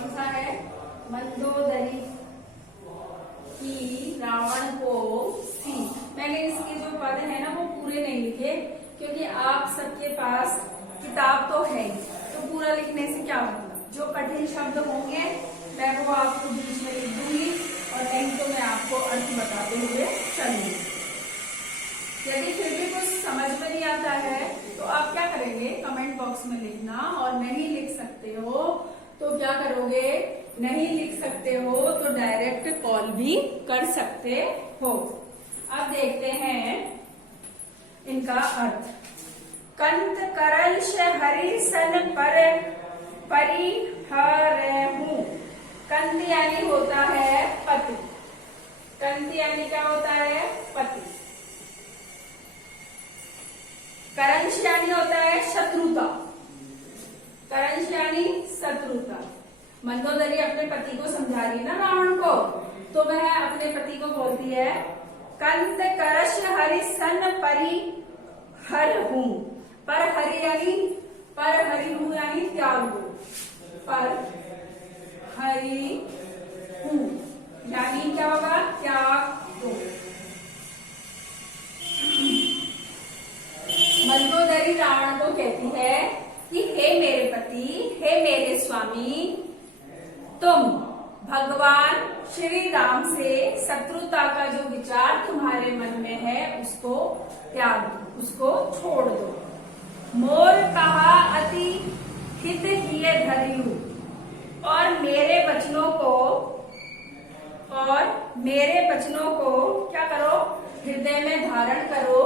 कौन सा है? मंदोदरी की रावण को सी। मैंने इसके जो पद है ना वो पूरे नहीं लिखे, क्योंकि आप सबके पास किताब तो है, तो पूरा लिखने से क्या होगा, जो कठिन शब्द होंगे मैं वो आपको बीच में लिख दूंगी, और नहीं तो मैं आपको अर्थ बताते हुए चलूंगी। यदि फिर भी कुछ समझ में नहीं आता है तो आप क्या करेंगे, कमेंट बॉक्स में लिखना, और नहीं लिख सकते हो तो क्या करोगे, नहीं लिख सकते हो तो डायरेक्ट कॉल भी कर सकते हो। अब देखते हैं इनका अर्थ। कंत करंश हरि सन पर परिहरहूं। कंत यानी होता है पति, कंत यानी क्या होता है, पति। करंश यानी होता है शत्रुता, करंश यानी शत्रुता। मंदोदरी अपने पति को समझा रही ना रावण को, तो वह अपने पति को बोलती है कंत करश हरि सन परिहरहूं। पर हरि यानी, पर हरि हूं यानी त्याग दो, पर हरि हूं यानी क्या होगा, त्याग दो। मंदोदरी रावण को कहती है कि हे मेरे पति, हे मेरे स्वामी, तुम भगवान श्री राम से शत्रुता का जो विचार तुम्हारे मन में है उसको त्याग दो, उसको छोड़ दो। मोर कहा अति हित किए धरियु। और मेरे वचनों को क्या करो, हृदय में धारण करो,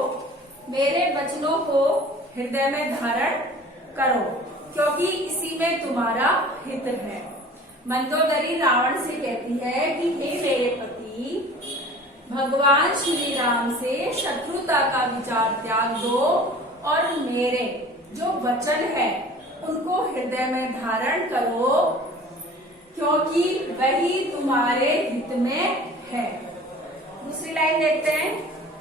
मेरे वचनों को हृदय में धारण करो, क्योंकि इसी में तुम्हारा हित है। मंदोदरी रावण से कहती है कि हे मेरे पति, भगवान श्री राम से शत्रुता का विचार त्याग दो, और मेरे जो वचन है उनको हृदय में धारण करो, क्योंकि वही तुम्हारे हित में है। दूसरी लाइन देखते हैं।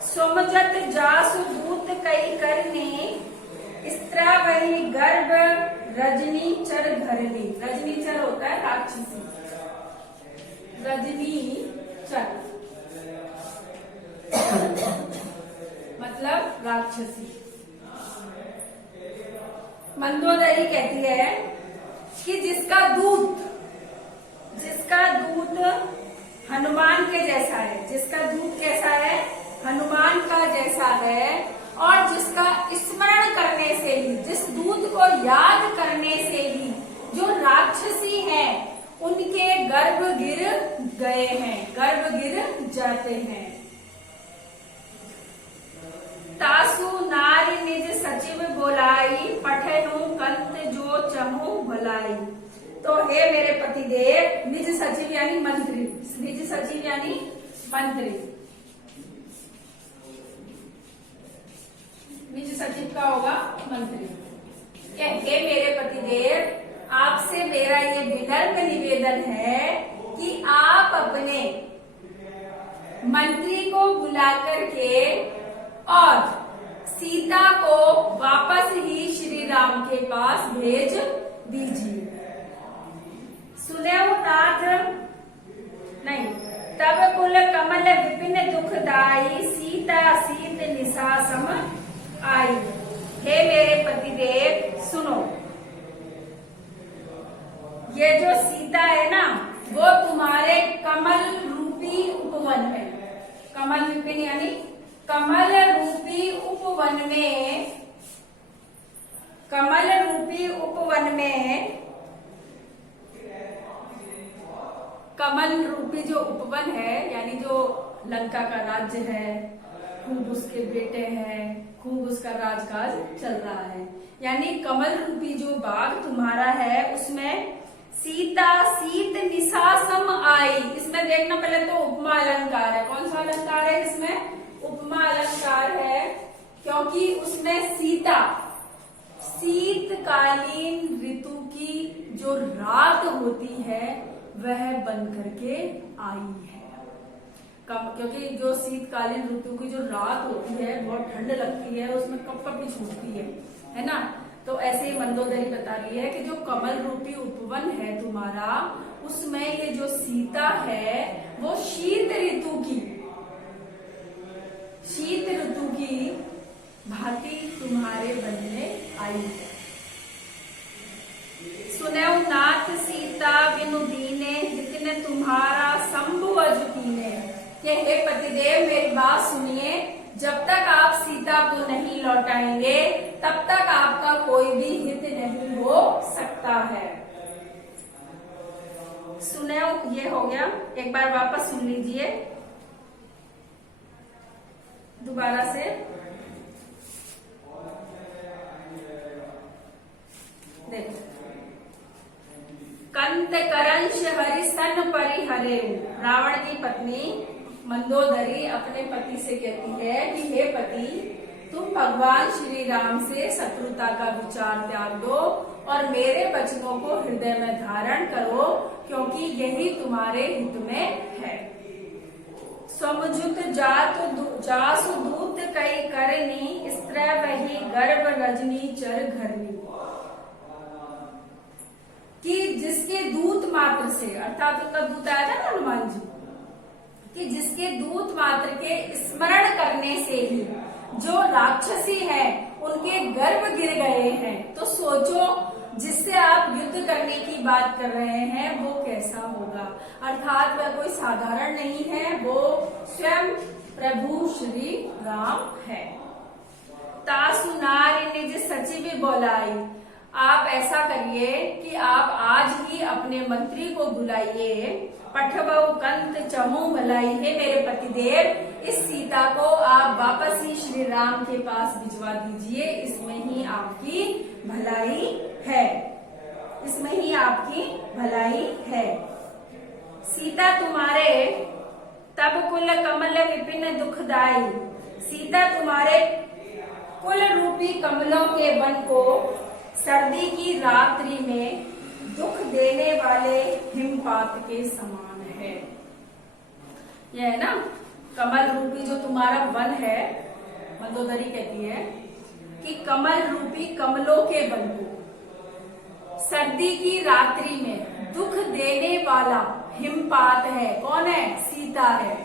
सोमजत जासु दूत कई करने, स्त्रा वही गर्भ रजनी चर धरनी। रजनी चर होता है राक्षसी, रजनी चर मतलब राक्षसी। मंदोदरी कहती है कि जिसका दूत हनुमान के जैसा है, जिसका दूत कैसा है, हनुमान का जैसा है, और जिसका स्मरण करने से ही, जिस दूत को याद करने से ही जो राक्षसी हैं उनके गर्भ गिर गए हैं, गर्भ गिर जाते हैं। तासु नारी निज सचिव बोलाई, पठनु कंत जो चहु भलाई। तो हे मेरे पतिदेव, निज सचिव यानी मंत्री, निज सचिव यानी मंत्री, निज सचिव का होगा मंत्री। हे मेरे पतिदेव, आपसे मेरा ये विनम्र निवेदन है कि आप अपने मंत्री को बुला करके और सीता को वापस ही श्री राम के पास भेज दीजिए। सुनेऊ नाथ नहीं, तब कुल कमल विपिन दुखदाई, सीता सीत निशा सम आई। हे मेरे पतिदेव सुनो, ये जो सीता है ना वो तुम्हारे कमल रूपी उपवन है। कमल विपिन यानी कमल रूपी उपवन में, कमल रूपी उपवन में, कमल रूपी जो उपवन है यानी जो लंका का राज्य है, खूब उसके बेटे हैं, खूब उसका राजकाज चल रहा है, यानी कमल रूपी जो बाग तुम्हारा है उसमें सीता सीत निशासम आई। इसमें देखना पहले तो उपमा अलंकार है, कौन सा अलंकार है इसमें, उपमा अलंकार है, क्योंकि उसमें सीता शीतकालीन ऋतु की जो रात होती है वह बन करके आई है। क्योंकि जो शीतकालीन ऋतु की जो रात होती है बहुत ठंड लगती है, उसमें कपकपी छूटती है ना, तो ऐसे ही मंदोदरी बता रही है कि जो कमल रूपी उपवन है तुम्हारा, उसमें ये जो सीता है वो शीत ऋतु की भांति तुम्हारे वन में आई है। सुनौ नाथ सीता बिनु दीने, जितने तुम्हारा शंभु अजुकीने। कि हे पतिदेव मेरी बात सुनिए, जब तक आप सीता को नहीं लौटाएंगे तब तक आपका कोई भी हित नहीं हो सकता है। सुनौ ये हो गया, एक बार वापस सुन लीजिए दोबारा से। देखो, कंत करंश हरिसन परिहरे। रावण की पत्नी मंदोदरी अपने पति से कहती है कि हे पति, तुम भगवान श्री राम से शत्रुता का विचार त्याग दो और मेरे वचनों को हृदय में धारण करो, क्योंकि यही तुम्हारे हित में है। समुजुत जासु दूत कई करनी, स्त्री वही गर्भ रजनी चर घरनी। कि जिसके दूत मात्र से, अर्थात उनका दूत आया था ना हनुमान जी, कि जिसके दूत मात्र के स्मरण करने से ही जो राक्षसी है उनके गर्भ गिर गए हैं। तो सोचो, जिससे आप युद्ध करने की बात कर रहे हैं वो कैसा होगा। अर्थात वह कोई साधारण नहीं है, वो स्वयं प्रभु श्री राम है। तासु नारी निज सचिव बोलाई। आप ऐसा करिए कि आप आज ही अपने मंत्री को बुलाइए। पठबऊ कंत चमू भलाई। हे मेरे पतिदेव, इस सीता को आप वापस ही श्री राम के पास भिजवा दीजिए, इसमें ही आपकी भलाई है, इसमें ही आपकी भलाई है। सीता तुम्हारे तब कुल कमल विपिन दुखदाई। सीता तुम्हारे कुल रूपी कमलों के वन को सर्दी की रात्रि में दुख देने वाले हिमपात के समान है। यह है ना, कमल रूपी जो तुम्हारा वन है, मंदोदरी कहती है कि कमल रूपी कमलों के वन को सर्दी की रात्रि में दुख देने वाला हिमपात है। कौन है? सीता है।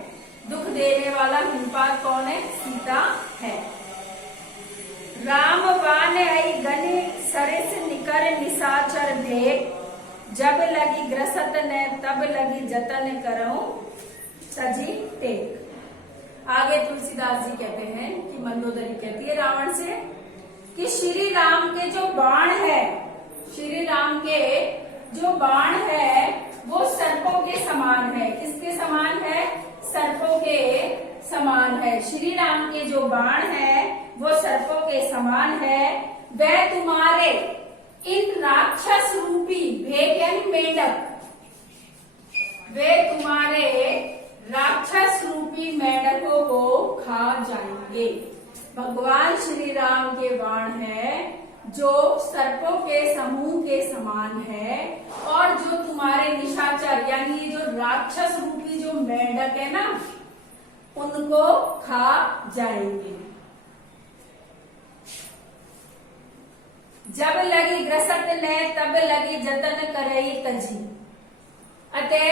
दुख देने वाला हिमपात कौन है? सीता है। राम बान आई गनि सरिस निकर निशाचर भेद, जब लगी ग्रसत ने तब लगी जतन करऊं सजी टेक। आगे तुलसीदास जी कहते हैं कि मंदोदरी कहती है रावण से कि श्री राम के जो बाण है, श्री राम के जो बाण है वो सर्पों के समान है। किसके समान है? सर्पों के समान है। श्री राम के जो बाण है वो सर्पों के समान है। वह तुम्हारे इन राक्षस रूपी भेद यानी मेंढक, वे तुम्हारे राक्षस रूपी मेंढकों को खा जाएंगे। भगवान श्री राम के बाण है जो सर्पों के समूह के समान है, और जो तुम्हारे निशाचर यानी ये जो राक्षस रूपी जो मेंढक है ना, उनको खा जाएंगे। जब लगी ग्रसत ने तब लगी जतन करई तजी। अतः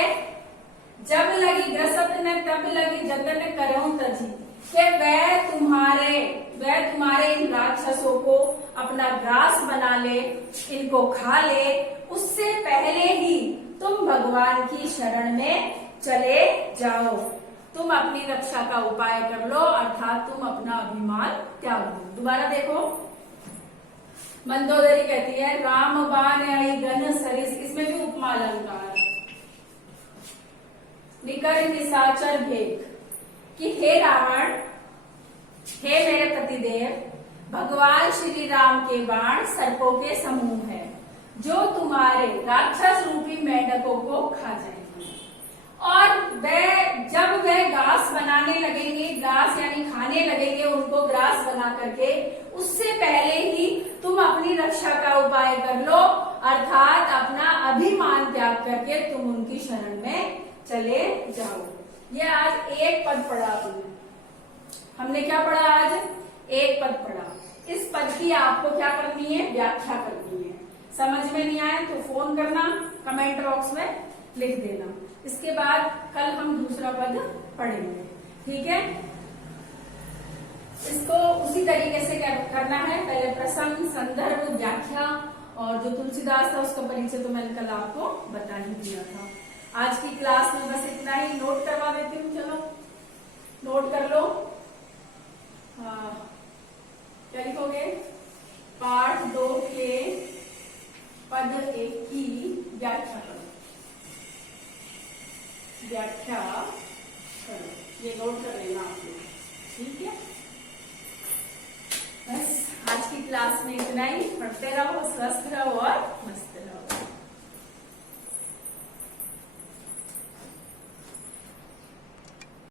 जब लगी ग्रसत ने तब लगी जतन करऊं तजी, कि वह तुम्हारे इन राक्षसों को अपना ग्रास बना ले, इनको खा ले, उससे पहले ही तुम भगवान की शरण में चले जाओ। तुम अपनी रक्षा का उपाय कर लो, अर्थात तुम अपना अभिमान त्याग दो। दोबारा देखो, मंदोदरी कहती है राम बान आई गन सरिस, इसमें भी उपमा अलंकार, निकर निशाचर भेद, कि हे रावण, हे मेरे पतिदेव, भगवान श्री राम के बाण सर्पों के समूह है जो तुम्हारे राक्षस रूपी मेंढकों को खा जाएंगे। और जब वह घास बनाने लगेंगे, घास यानी खाने लगेंगे उनको ग्रास बना करके, उससे पहले ही तुम अपनी रक्षा का उपाय कर लो, अर्थात अपना अभिमान त्याग करके तुम उनकी शरण में चले जाओ। ये आज एक पद पढ़ा तुमने। हमने क्या पढ़ा आज? एक पद पढ़ा। इस पद की आपको क्या करनी है, व्याख्या करनी है। समझ में नहीं आए तो फोन करना, कमेंट बॉक्स में लिख देना। इसके बाद कल हम दूसरा पद पढ़ेंगे, ठीक है। इसको उसी तरीके से करना है, पहले प्रसंग, संदर्भ, व्याख्या और जो तुलसीदास था उसका परिचय तो मैंने कल आपको बता ही दिया था। आज की क्लास में बस इतना ही। नोट करवा देती हूँ, चलो नोट कर लो। क्या लिखोगे, पाठ 2 के पद 1 की व्याख्या करो, व्याख्या करो। ये नोट कर लेना आप लोग, ठीक है। बस आज की क्लास में इतना ही। पढ़ते रहो, स्वस्थ रहो और मस्त